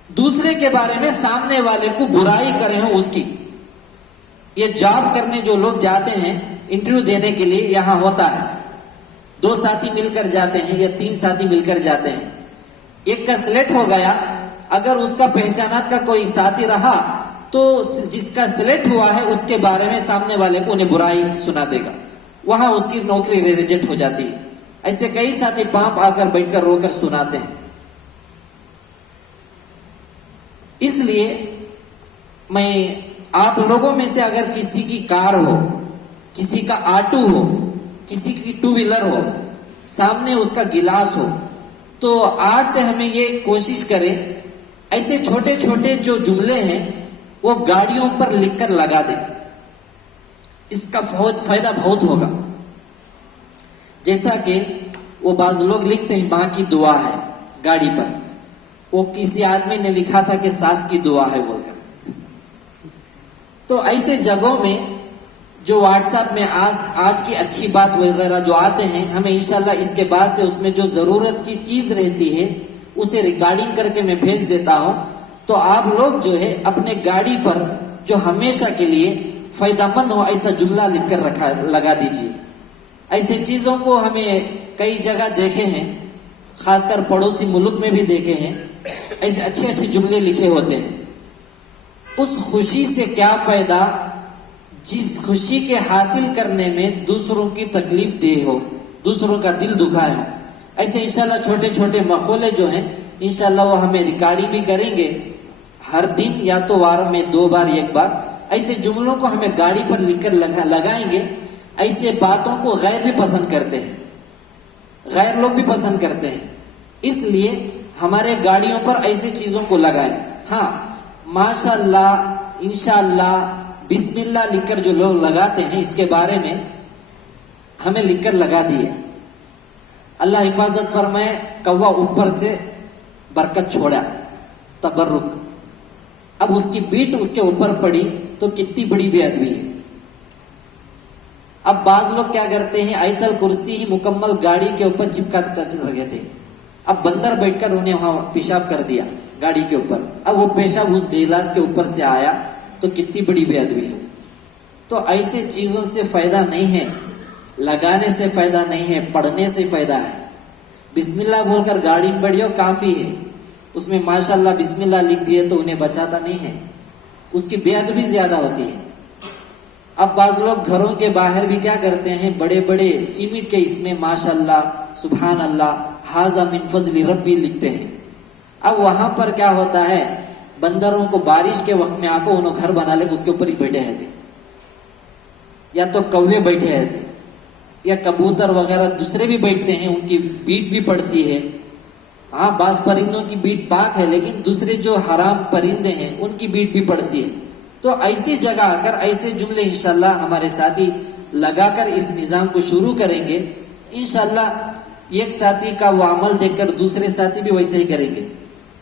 دوسرے کے بارے میں سامنے والے کو برائی کرے ہوں اس کی. یہ جاب کرنے جو لوگ جاتے ہیں انٹرویو دینے کے لیے، یہاں ہوتا ہے 2 ساتھی مل کر جاتے ہیں یا 3 ساتھی مل کر جاتے ہیں. ایک کا سلیکٹ ہو گیا، اگر اس کا پہچانات کا کوئی ساتھی رہا تو جس کا سلیکٹ ہوا ہے اس کے بارے میں سامنے والے کو انہیں برائی سنا دے گا، وہاں اس کی نوکری ریجیکٹ ہو جاتی ہے. ایسے کئی ساتھی پاپ آ کر بیٹھ کر رو کر سناتے ہیں. اس لیے میں آپ لوگوں میں سے اگر کسی کی کار ہو، کسی کا آٹو ہو، کسی کی 2 ویلر ہو، سامنے اس کا گلاس ہو، تو آج سے ہمیں یہ کوشش کریں ایسے چھوٹے چھوٹے جو جملے ہیں وہ گاڑیوں پر لکھ کر لگا دیں. اس کا فائدہ بہت ہوگا. جیسا کہ وہ بعض لوگ لکھتے ہیں ماں کی دعا ہے گاڑی پر، وہ کسی آدمی نے لکھا تھا کہ ساس کی دعا ہے بول کر. تو ایسے جگہوں میں جو واٹس ایپ میں آج کی اچھی بات وغیرہ جو آتے ہیں، ہمیں انشاءاللہ اس کے بعد سے اس میں جو ضرورت کی چیز رہتی ہے اسے ریکارڈنگ کر کے میں بھیج دیتا ہوں. تو آپ لوگ جو ہے اپنے گاڑی پر جو ہمیشہ کے لیے فائدہ مند ہو ایسا جملہ لکھ کر لگا دیجیے. ایسے چیزوں کو ہمیں کئی جگہ دیکھے ہیں، خاص کر پڑوسی ملک میں بھی دیکھے ہیں، ایسے اچھے اچھے جملے لکھے ہوتے ہیں. اس خوشی سے کیا فائدہ جس خوشی کے حاصل کرنے میں دوسروں کی تکلیف دے ہو، دوسروں کا دل دکھائے ہو. ایسے انشاءاللہ چھوٹے چھوٹے مقولے جو ہیں انشاءاللہ وہ ہمیں ریکارڈنگ بھی کریں گے ہر دن یا تو وار میں 2 بار 1 بار. ایسے جملوں کو ہمیں گاڑی پر لکھ کر لگائیں گے. ایسے باتوں کو غیر بھی پسند کرتے ہیں، غیر لوگ بھی پسند کرتے ہیں. اس لیے ہمارے گاڑیوں پر ایسے چیزوں کو لگائیں. ہاں، ماشاءاللہ، انشاءاللہ، بسم اللہ لکھ کر جو لوگ لگاتے ہیں اس کے بارے میں ہمیں لکھ کر لگا دیے. اللہ حفاظت فرمائے, کوا اوپر سے برکت چھوڑا, تبرک. اب اس کی بیٹ اس کے اوپر پڑی تو کتنی بڑی بے ادبی ہے. اب بعض لوگ کیا کرتے ہیں, آیت الکرسی ہی مکمل گاڑی کے اوپر چپکا کر رکھے تھے. اب بندر بیٹھ کر انہیں وہاں پیشاب کر دیا گاڑی کے اوپر. اب وہ پیشاب اس گلاس کے اوپر سے آیا تو کتنی بڑی بے ادبی ہے. تو ایسے چیزوں سے فائدہ نہیں ہے, لگانے سے فائدہ نہیں ہے, پڑھنے سے فائدہ ہے. بسم اللہ بول کر گاڑی میں بڑھیو کافی ہے, اس میں ماشاءاللہ بسم اللہ لکھ دیے تو انہیں بچاتا نہیں ہے, اس کی بے ادبی زیادہ ہوتی ہے. اب بعض لوگ گھروں کے باہر بھی کیا کرتے ہیں, بڑے بڑے سیمنٹ کے اس میں ماشاءاللہ, سبحان اللہ, ھذا من فضل ربی لکھتے ہیں. اب وہاں پر کیا ہوتا ہے, بندروں کو بارش کے وقت میں آ کو انہوں گھر بنا لے, اس کے اوپر ہی بیٹھے رہتے, یا تو کوے بیٹھے رہتے, یا کبوتر وغیرہ دوسرے بھی بیٹھتے ہیں, ان کی بیٹ بھی پڑتی ہے. ہاں بعض پرندوں کی بیٹ پاک ہے, لیکن دوسرے جو حرام پرندے ہیں ان کی بیٹ بھی پڑتی ہے. تو ایسی جگہ آ کر ایسے جملے انشاءاللہ ہمارے ساتھی لگا کر اس نظام کو شروع کریں گے. انشاءاللہ ایک ساتھی کا وہ عمل دیکھ کر دوسرے ساتھی بھی ویسے ہی کریں گے.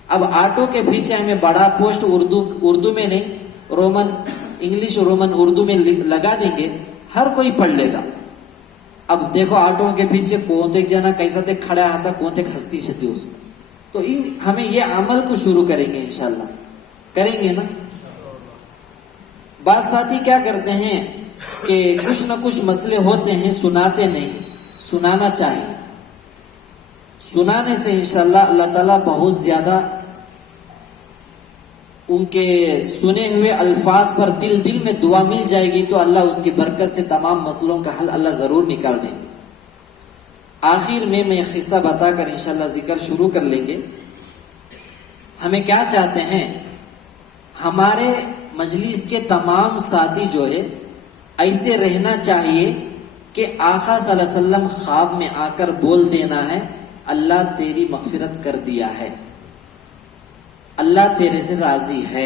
اب آٹو کے پیچھے ہمیں بڑا پوسٹ اردو میں نہیں, رومن انگلش رومن اردو میں لگا دیں گے, ہر کوئی پڑھ لے گا. اب دیکھو آٹو کے پیچھے کون ایک جنا کیسا تک کھڑا تھا, کون ایک ہستی شتی اس میں. تو ہمیں یہ عمل کو شروع کریں گے انشاءاللہ, کریں گے نا. بعض ساتھی کیا کرتے ہیں کہ کچھ نہ کچھ مسئلے ہوتے ہیں, سناتے نہیں, سنانا چاہیے. سنانے سے انشاءاللہ اللہ تعالیٰ بہت زیادہ ان کے سنے ہوئے الفاظ پر دل میں دعا مل جائے گی, تو اللہ اس کی برکت سے تمام مسئلوں کا حل اللہ ضرور نکال دیں گے. آخر میں ایک قصہ بتا کر انشاءاللہ ذکر شروع کر لیں گے. ہمیں کیا چاہتے ہیں, ہمارے مجلس کے تمام ساتھی جو ہے ایسے رہنا چاہیے کہ آقا صلی اللہ علیہ وسلم خواب میں آ کر بول دینا ہے, اللہ تیری مغفرت کر دیا ہے, اللہ تیرے سے راضی ہے.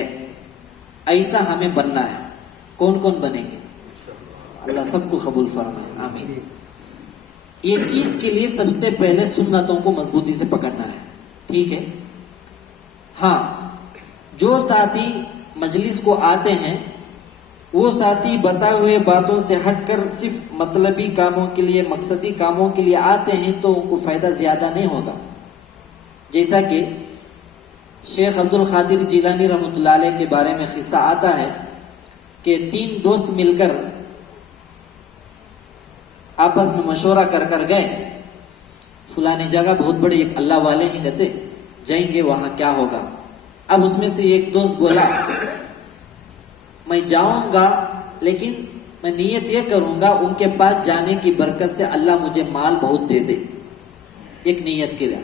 ایسا ہمیں بننا ہے. کون کون بنیں گے؟ اللہ سب کو قبول فرمائے, آمین. ایک چیز کے لیے سب سے پہلے سنتوں کو مضبوطی سے پکڑنا ہے, ٹھیک ہے. ہاں, جو ساتھی مجلس کو آتے ہیں وہ ساتھی بتائے ہوئے باتوں سے ہٹ کر صرف مطلبی کاموں کے لیے, مقصدی کاموں کے لیے آتے ہیں تو ان کو فائدہ زیادہ نہیں ہوگا. جیسا کہ شیخ عبد القادر جیلانی رحمۃ اللہ علیہ کے بارے میں قصہ آتا ہے کہ 3 دوست مل کر آپس میں مشورہ کر گئے, فلانی جگہ بہت بڑے ایک اللہ والے ہی کہتے, جائیں گے وہاں کیا ہوگا. اب اس میں سے ایک دوست بولا, میں جاؤں گا لیکن میں نیت یہ کروں گا ان کے پاس جانے کی برکت سے اللہ مجھے مال بہت دے دے, ایک نیت کے لیے.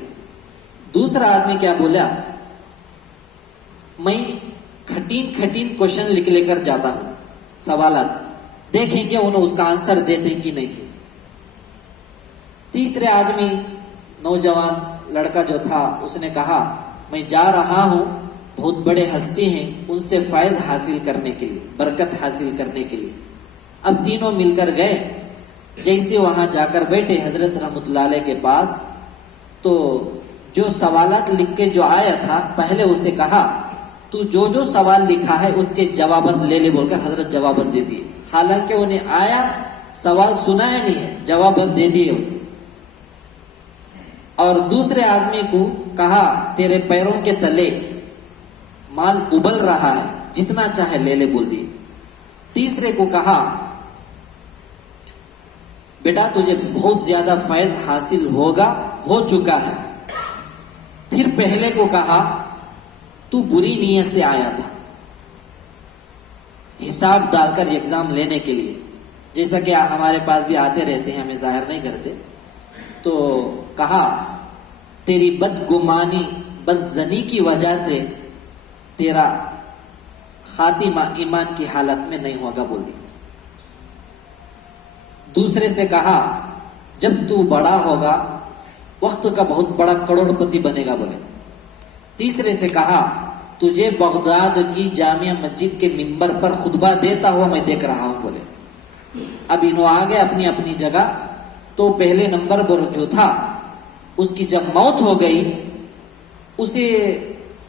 دوسرا آدمی کیا بولا, میں کھٹین کوشچن لکھ لے کر جاتا ہوں, سوالات دیکھیں گے انہوں اس کا آنسر دیتے کہ نہیں. تیسرے آدمی نوجوان لڑکا جو تھا اس نے کہا, میں جا رہا ہوں, بہت بڑے ہستی ہیں, ان سے فائد حاصل کرنے کے لیے, برکت حاصل کرنے کے لیے. اب تینوں مل کر گئے. جیسے وہاں جا کر بیٹھے حضرت رحمۃ اللہ علیہ کے پاس, تو جو سوالات لکھ کے جو آیا تھا, پہلے اسے کہا تو جو سوال لکھا ہے اس کے جوابات لے بول کر حضرت جوابات دے دیے. حالانکہ انہیں آیا سوال سنایا نہیں ہے, جوابات دے دیے اسے. اور دوسرے آدمی کو کہا تیرے پیروں کے تلے مال ابل رہا ہے, جتنا چاہے لے بول دیے. تیسرے کو کہا بیٹا تجھے بہت زیادہ فیض حاصل ہو چکا ہے. پھر پہلے کو کہا تو بری نیت سے آیا تھا, حساب ڈال کر ایگزام لینے کے لیے, جیسا کہ ہمارے پاس بھی آتے رہتے ہیں, ہمیں ظاہر نہیں کرتے. تو کہا تیری بدگمانی بدزنی کی وجہ سے تیرا خاتمہ ایمان کی حالت میں نہیں ہوگا بول دی. دوسرے سے کہا جب تو بڑا ہوگا وقت کا بہت بڑا کروڑ پتی بنے گا بولے. تیسرے سے کہا تجھے بغداد کی جامع مسجد کے منبر پر خطبہ دیتا ہوا میں دیکھ رہا ہوں بولے. اب انہوں آ گئے اپنی اپنی جگہ. تو پہلے نمبر پر جو تھا اس کی جب موت ہو گئی اسے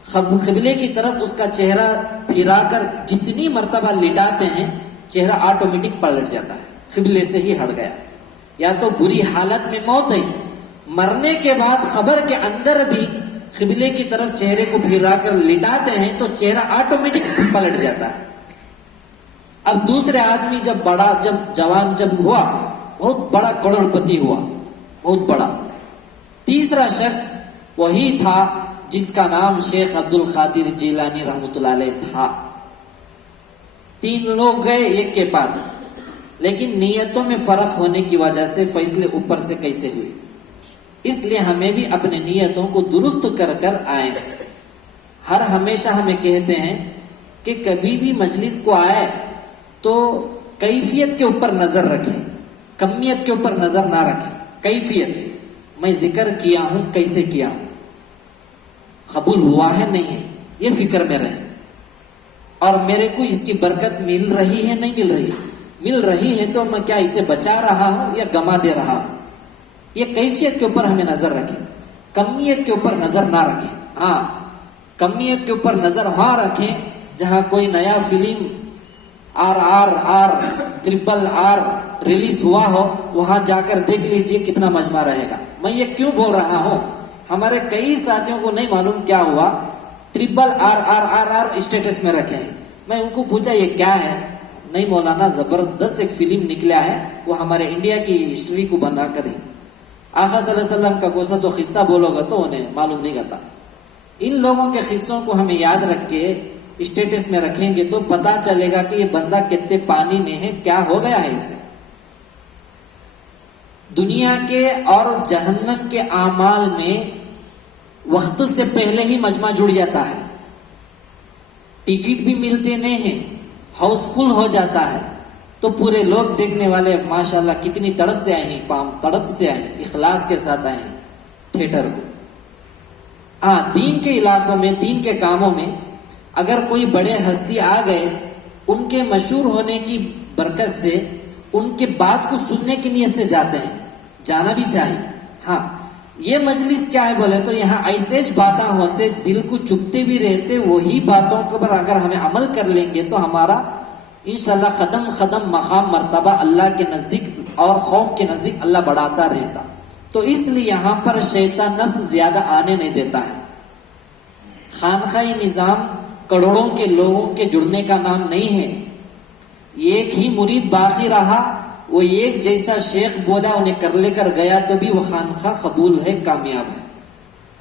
قبلے کی طرف اس کا چہرہ پھرا کر جتنی مرتبہ لٹاتے ہیں چہرہ آٹومیٹک پلٹ جاتا ہے، قبلے سے ہی ہٹ گیا. یا تو بری حالت میں موت ہے، مرنے کے بعد قبر کے اندر بھی قبلے کی طرف چہرے کو پھرا کر لٹاتے ہیں تو چہرہ آٹومیٹک پلٹ جاتا ہے. اب دوسرے آدمی جب جوان ہوا، بہت بڑا کروڑ پتی ہوا، بہت بڑا. تیسرا شخص وہی تھا جس کا نام شیخ عبد القادر جیلانی رحمۃ اللہ علیہ تھا. 3 لوگ گئے ایک کے پاس، لیکن نیتوں میں فرق ہونے کی وجہ سے فیصلے اوپر سے کیسے ہوئے. اس لیے ہمیں بھی اپنے نیتوں کو درست کر کر آئیں. ہمیشہ ہمیں کہتے ہیں کہ کبھی بھی مجلس کو آئے تو کیفیت کے اوپر نظر رکھیں، کمیت کے اوپر نظر نہ رکھیں. کیفیت، میں ذکر کیا ہوں کیسے کیا ہوں، قبول ہوا ہے نہیں ہے، یہ فکر میں رہے. اور میرے کو اس کی برکت مل رہی ہے نہیں مل رہی ہے تو میں کیا اسے بچا رہا ہوں یا گما دے رہا ہوں. یہ کیفیت کے اوپر ہمیں نظر رکھیں، کمیت کے اوپر نظر نہ رکھیں. ہاں، کمیت کے اوپر نظر وہاں رکھیں جہاں کوئی نیا فلم RRR ریلیز ہوا ہو، وہاں جا کر دیکھ لیجئے کتنا مجمع رہے گا. میں یہ کیوں بول رہا ہوں، ہمارے کئی ساتھیوں کو نہیں معلوم کیا ہوا، RRR اسٹیٹس میں رکھے ہیں. میں ان کو پوچھا یہ کیا ہے، نہیں مولانا زبردست ایک فلم نکلا ہے، وہ ہمارے انڈیا کی ہسٹری کو بنا کر ہی. آقا صلی اللہ علیہ وسلم کا کوسا تو قصہ بولو گا تو انہیں معلوم نہیں رہتا. ان لوگوں کے قصوں کو ہمیں یاد رکھ کے اسٹیٹس میں رکھیں گے تو پتا چلے گا کہ یہ بندہ کتنے پانی میں ہے، کیا ہو گیا ہے اسے. دنیا کے اور جہنم کے اعمال میں وقت سے پہلے ہی مجمع جڑ جاتا ہے، ٹکٹ بھی ملتے نہیں ہیں، ہاؤس فل ہو جاتا ہے. تو پورے لوگ دیکھنے والے ماشاءاللہ کتنی تڑپ سے آئے ہیں، تڑپ سے آئے ہیں، اخلاص کے ساتھ آئے ہیں تھیٹر کو. ہاں، دین کے علاقوں میں، دین کے کاموں میں اگر کوئی بڑے ہستی آ گئے، ان کے مشہور ہونے کی برکت سے ان کے بات کو سننے کی نیت سے جاتے ہیں، جانا بھی چاہیے. ہاں، یہ مجلس کیا ہے بولے تو یہاں ایسے باتیں ہوتے، دل کو چپتے بھی رہتے، وہی باتوں پر اگر ہمیں عمل کر لیں گے تو ہمارا انشاءاللہ قدم قدم مقام مرتبہ اللہ کے نزدیک اور قوم کے نزدیک اللہ بڑھاتا رہتا. تو اس لیے یہاں پر شیطان نفس زیادہ آنے نہیں دیتا ہے. خانقاہی نظام کروڑوں کے لوگوں کے جڑنے کا نام نہیں ہے. ایک ہی مرید باقی رہا، وہ ایک جیسا شیخ بولا انہیں کر لے کر گیا تو بھی وہ خانقاہ قبول ہے، کامیاب ہے.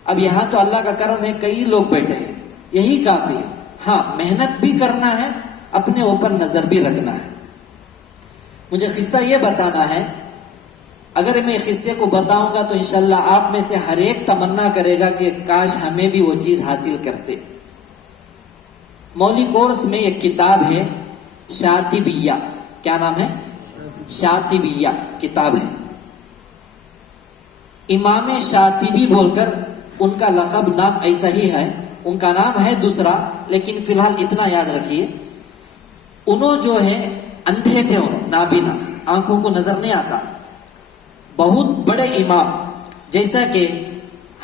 اب یہاں تو اللہ کا کرم ہے، کئی لوگ بیٹھے ہیں، یہی کافی ہے. ہاں، محنت بھی کرنا ہے، اپنے اوپر نظر بھی رکھنا ہے. مجھے قصہ یہ بتانا ہے، اگر میں قصے کو بتاؤں گا تو انشاءاللہ آپ میں سے ہر ایک تمنا کرے گا کہ کاش ہمیں بھی وہ چیز حاصل کرتے. مولوی کورس میں ایک کتاب ہے شاطبیہ. کیا نام ہے؟ شاطبیہ کتاب ہے. امام شاطبی بول کر ان کا لقب نام ایسا ہی ہے، ان کا نام ہے دوسرا، لیکن فی الحال اتنا یاد رکھیے، انہوں جو ہے اندھے تھے، نابینا، آنکھوں کو نظر نہیں آتا. بہت بڑے امام، جیسا کہ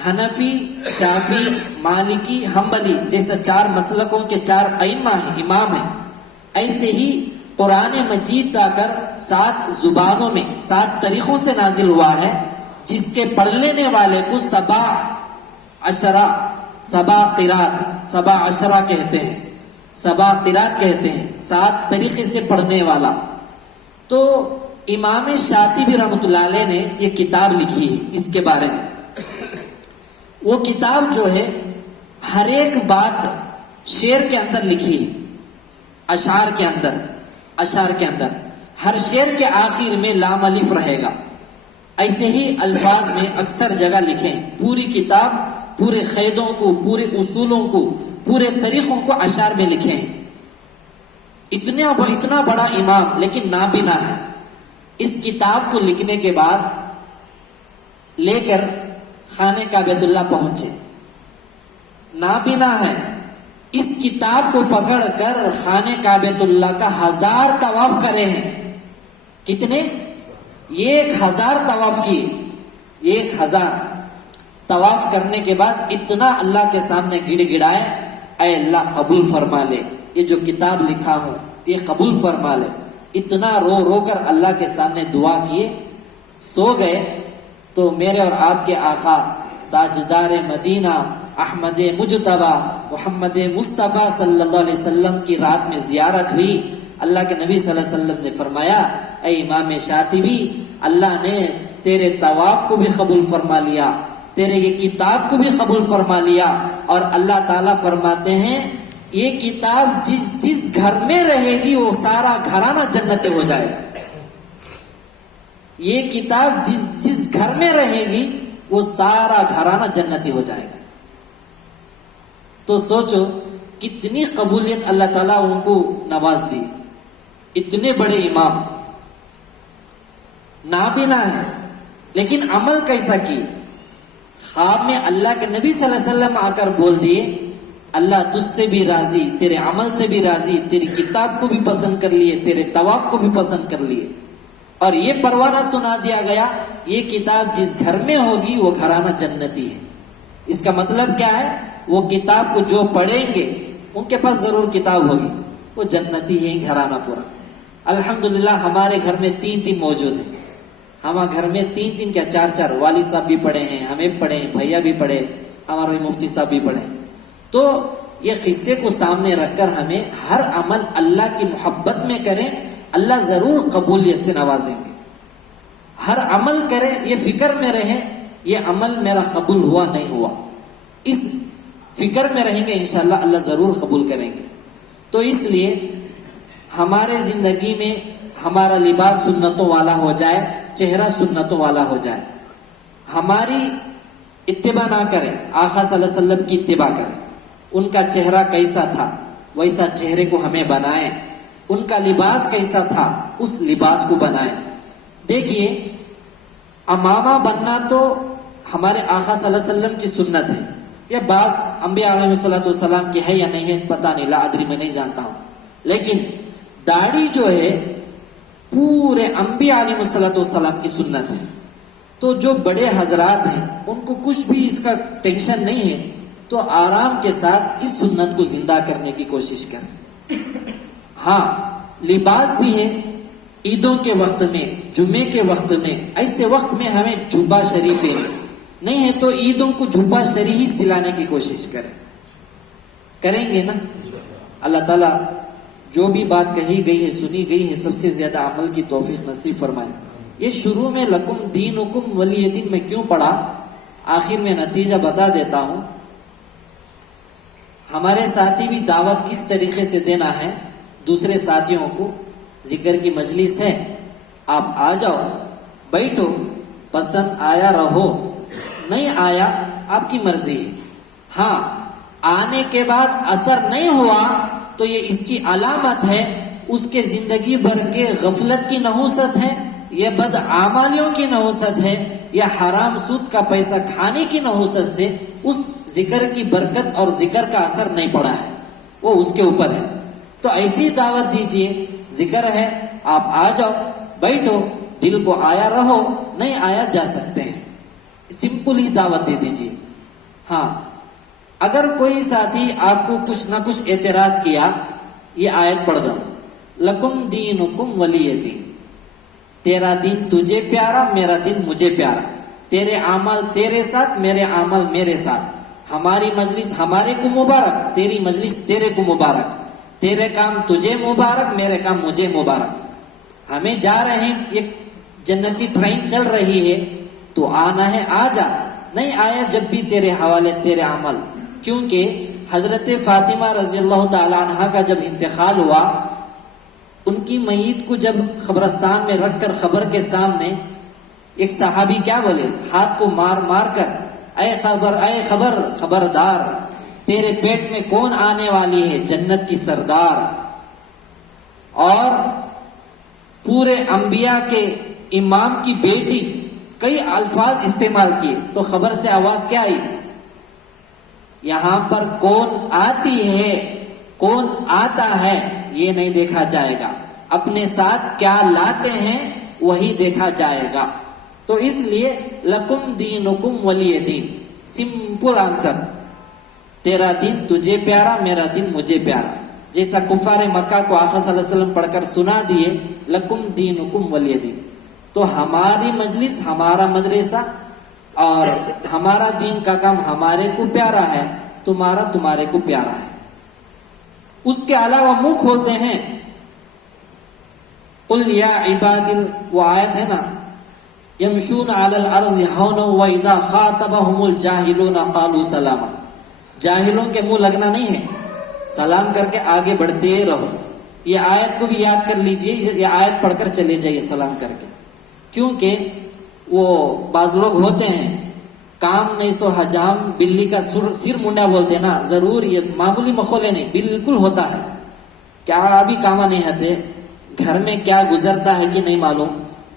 حنفی، شافی، مالکی، حنبلی جیسا 4 مسلکوں کے 4 ائمہ ہیں، امام ہیں. ایسے ہی قرآن مجید آ کر 7 زبانوں میں 7 طریقوں سے نازل ہوا ہے، جس کے پڑھ لینے والے کو 7 قرات کہتے ہیں. 7 قرات کہتے ہیں، 7 طریقے سے پڑھنے والا. تو امام شاطبی رحمۃ اللہ علیہ نے یہ کتاب لکھی ہے اس کے بارے میں. وہ کتاب جو ہے ہر ایک بات شعر کے اندر لکھی ہے، اشعار کے اندر ہر شعر کے آخر میں لام الف رہے گا. ایسے ہی الفاظ میں اکثر جگہ لکھیں. پوری کتاب پورے قیدوں کو، پورے اصولوں کو، پورے طریقوں کو اشعار میں لکھیں. اتنا بڑا امام لیکن نابینا ہے. اس کتاب کو لکھنے کے بعد لے کر خانے کعبۃ اللہ پہنچے. نابینا ہے، اس کتاب کو پکڑ کر خانے کعبۃ اللہ کا 1000 طواف کرے ہیں. کتنے؟ 1000 طواف کیے. 1000 طواف کرنے کے بعد اتنا اللہ کے سامنے گڑ گڑائے, اے اللہ قبول فرما لے, یہ جو کتاب لکھا ہو یہ قبول فرما لے. اتنا رو رو کر اللہ کے سامنے دعا کیے, سو گئے. تو میرے اور آپ کے آقا تاجدار مدینہ احمد مجتبی محمد مصطفیٰ صلی اللہ علیہ وسلم کی رات میں زیارت ہوئی. اللہ کے نبی صلی اللہ علیہ وسلم نے فرمایا, اے امام شاطبی, اللہ نے تیرے طواف کو بھی قبول فرما لیا, تیرے یہ کتاب کو بھی قبول فرما لیا. اور اللہ تعالیٰ فرماتے ہیں یہ کتاب جس گھر میں رہے گی وہ سارا گھرانہ جنتی ہو جائے گا. یہ کتاب جس گھر میں رہے گی وہ سارا گھرانہ جنتی ہو جائے گا. تو سوچو کتنی قبولیت اللہ تعالیٰ ان کو نواز دی. اتنے بڑے امام, نابینا ہے لیکن عمل کیسا کی. خواب میں اللہ کے نبی صلی اللہ علیہ وسلم آ کر بول دیے, اللہ تجھ سے بھی راضی, تیرے عمل سے بھی راضی, تیری کتاب کو بھی پسند کر لیے, تیرے طواف کو بھی پسند کر لیے. اور یہ پروانہ سنا دیا گیا, یہ کتاب جس گھر میں ہوگی وہ گھرانہ جنتی ہے. اس کا مطلب کیا ہے, وہ کتاب کو جو پڑھیں گے ان کے پاس ضرور کتاب ہوگی, وہ جنتی ہے گھرانہ پورا. الحمدللہ ہمارے گھر میں 3 موجود ہیں. ہمارے گھر میں 3 کیا 4 والد صاحب بھی پڑھے ہیں, ہمیں پڑھے ہیں, بھیا بھی پڑھے, ہمارے مفتی صاحب بھی پڑھے. تو یہ قصے کو سامنے رکھ کر ہمیں ہر عمل اللہ کی محبت میں کریں, اللہ ضرور قبولیت سے نوازیں گے. ہر عمل کریں یہ فکر میں رہیں, یہ عمل میرا قبول ہوا نہیں ہوا, اس فکر میں رہیں گے انشاءاللہ اللہ ضرور قبول کریں گے. تو اس لیے ہمارے زندگی میں ہمارا لباس سنتوں والا ہو جائے, چہرہ سنتوں والا ہو جائے. ہماری اتباع نہ کریں, آقا صلی اللہ علیہ وسلم کی اتباع کریں. ان کا چہرہ کیسا تھا ویسا چہرے کو ہمیں بنائیں, ان کا لباس کیسا تھا اس لباس کو بنائیں. دیکھیے امامہ بننا تو ہمارے آقا صلی اللہ علیہ وسلم کی سنت ہے. یہ بعض انبیاء علیہ السلام کی ہے یا نہیں ہے پتہ نہیں, لا ادری, میں نہیں جانتا ہوں. لیکن داڑھی جو ہے پورے انبیاء علیہ السلام کی سنت ہے. تو جو بڑے حضرات ہیں ان کو کچھ بھی اس کا ٹینشن نہیں ہے, تو آرام کے ساتھ اس سنت کو زندہ کرنے کی کوشش کریں. ہاں لباس بھی ہے, عیدوں کے وقت میں, جمعے کے وقت میں, ایسے وقت میں ہمیں جبہ شریف نہیں ہے تو عیدوں کو جبہ شریف ہی سلانے کی کوشش کریں گے نا. اللہ تعالیٰ جو بھی بات کہی گئی ہے سنی گئی ہے سب سے زیادہ عمل کی توفیق نصیب فرمائے. یہ شروع میں لکم دینکم ولی دین میں کیوں پڑھا, آخر میں نتیجہ بتا دیتا ہوں. ہمارے ساتھی بھی دعوت کس طریقے سے دینا ہے دوسرے ساتھیوں کو. ذکر کی مجلس ہے, آپ آ جاؤ, بیٹھو, پسند آیا رہو, نہیں آیا آپ کی مرضی ہے. ہاں آنے کے بعد اثر نہیں ہوا تو یہ اس کی علامت ہے, اس کے زندگی بھر کے غفلت کی نحوست ہے, یہ بدعمالیوں کی نحوست ہے, یا حرام سود کا پیسہ کھانے کی نحوست سے اس ذکر کی برکت اور ذکر کا اثر نہیں پڑا ہے, وہ اس کے اوپر ہے. تو ایسی دعوت دیجئے, ذکر ہے آپ آ جاؤ, بیٹھو, دل کو آیا رہو, نہیں آیا جا سکتے ہیں. سمپل ہی دعوت دے دیجئے. ہاں اگر کوئی ساتھی آپ کو کچھ نہ کچھ اعتراض کیا, یہ آیت پڑھ دو, لکم دینکم ولی دین, تیرا دین تجھے پیارا, میرا دین مجھے پیارا, تیرے اعمال تیرے ساتھ, میرے اعمال میرے ساتھ, ہماری مجلس ہمارے کو مبارک, تیری مجلس تیرے کو مبارک, تیرے کام تجھے مبارک, میرے کام مجھے مبارک. ہمیں جا رہے ہیں, ایک جنت کی ٹرین چل رہی ہے, تو آنا ہے آ جا, نہیں آیا جب بھی تیرے حوالے تیرے عمل. کیونکہ حضرت فاطمہ رضی اللہ تعالی عنہا کا جب انتقال ہوا, ان کی میت کو جب قبرستان میں رکھ کر خبر کے سامنے ایک صحابی کیا بولے, ہاتھ کو مار مار کر, اے خبر خبردار, تیرے پیٹ میں کون آنے والی ہے, جنت کی سردار. اور پورے انبیاء کے امام کی بیٹی, کئی الفاظ استعمال کیے. تو خبر سے آواز کیا آئی, یہاں پر کون آتی ہے, کون آتا ہے یہ نہیں دیکھا جائے گا, اپنے ساتھ کیا لاتے ہیں وہی دیکھا جائے گا. تو اس لیے لکم دینکم ولی دین، سمپل آنسر، تیرا دین تجھے پیارا، میرا دین مجھے پیارا. جیسا کفار مکہ کو آقا صلی اللہ علیہ وسلم پڑھ کر سنا دیے لکم دینکم ولی دین، تو ہماری مجلس، ہمارا مدرسہ اور ہمارا دین کا کام ہمارے کو پیارا ہے، تمہارا تمہارے کو پیارا ہے. اس کے علاوہ منہ کھولتے ہیں. قل یا عباد، وہ آیت ہے نا، یمشون علی الارض ہونا واذا خاطبهم الجاہلون قالوا سلاما. جاہلوں کے منہ لگنا نہیں ہے، سلام کر کے آگے بڑھتے رہو. یہ آیت کو بھی یاد کر لیجئے، یہ آیت پڑھ کر چلے جائیے سلام کر کے. کیونکہ وہ بعض لوگ ہوتے ہیں کام نہیں سو حجام، بلی کا سر منڈا بولتے نا، ضرور یہ معمولی مخولے نہیں، بالکل ہوتا ہے. کیا ابھی کاما نہیں آتے، گھر میں کیا گزرتا ہے کہ نہیں معلوم،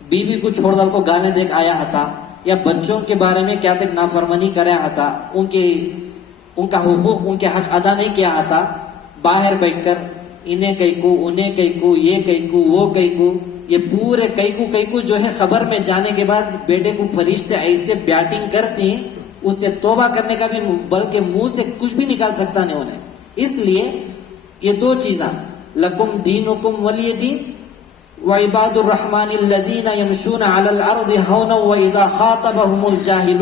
بیوی کو چھوڑ دل کو گانے دیکھ آیا ہتا، یا بچوں کے بارے میں کیا تک نافرمانی کریا ہتا، ان کا حقوق، ان کے حق ادا نہیں کیا ہتا. باہر بیٹھ کر انہیں کئی کو، انہیں کئی کو، یہ کئی کو، وہ کئی کو، یہ پورے کئی کو جو ہے خبر میں جانے کے بعد بیٹے کو فرشتے ایسے بیٹنگ کرتی ہیں، اس سے توبہ کرنے کا بھی بلکہ منہ سے کچھ بھی نکال سکتا نہیں انہیں. اس لیے یہ دو چیزاں، لکم دینکم ولی دین وعباد الرحمن الذین یمشون علی الارض ہونا واذا خاطبهم الجاہلون